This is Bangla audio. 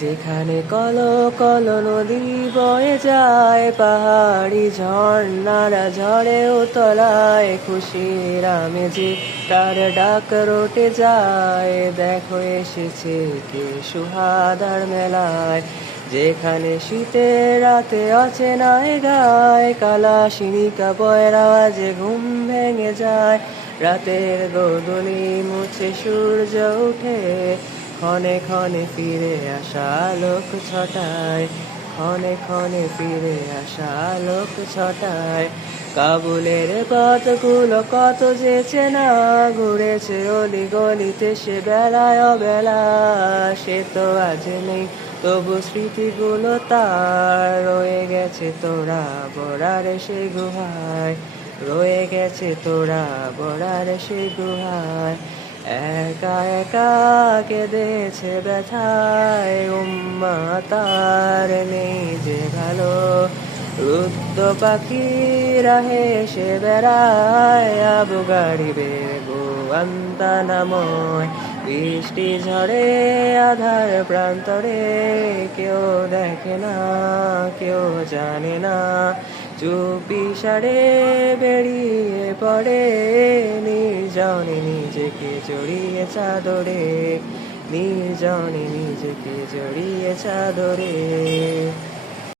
যেখানে কল কল নদী বয়ে যায়, পাহাড়ি ঝর্ণারা ঝড়েও তলায়, খুশির আমেজে তার ডাক রোটে যায়। দেখো এসেছে কে সুহাদার মেলায়, যেখানে শীতের রাতে আছে অচেনায় গায় কালা সিনিকা বয়ের আওয়াজে ঘুম ভেঙে যায়। রাতের গোদলি মুছে সূর্য উঠে ক্ষণে ক্ষণে ফিরে আসা লোক ছটায়। ক্ষণে ক্ষণে ফিরে আসা লোক ছটায়। কাবুলের কতগুলো কত যে চেনা ঘুরেছে অলি গলিতে সে বেলায় অবেলা। সে তো আজ নেই, তবু স্মৃতিগুলো তার। রয়ে গেছে তোরা বরারে সেই গুহায়। রয়ে গেছে তোরা বরারে সেই গুহায়। একা একা কেঁদেছে ব্যথায়? উম্মা তার নেই যে ভালো। রুদ্র পাখি রাহে সে বেড়ায়। আবু গাড়ি বেগো আন্তানাময় বৃষ্টি ঝড়ে আধার প্রান্তরে। কেউ দেখে না, কেউ জানে না। চুপি সারে বেরিয়ে পড়ে নির্জনে নিজেকে জড়িয়ে চাদরে নির্জনে নিজেকে জড়িয়ে চাদরে।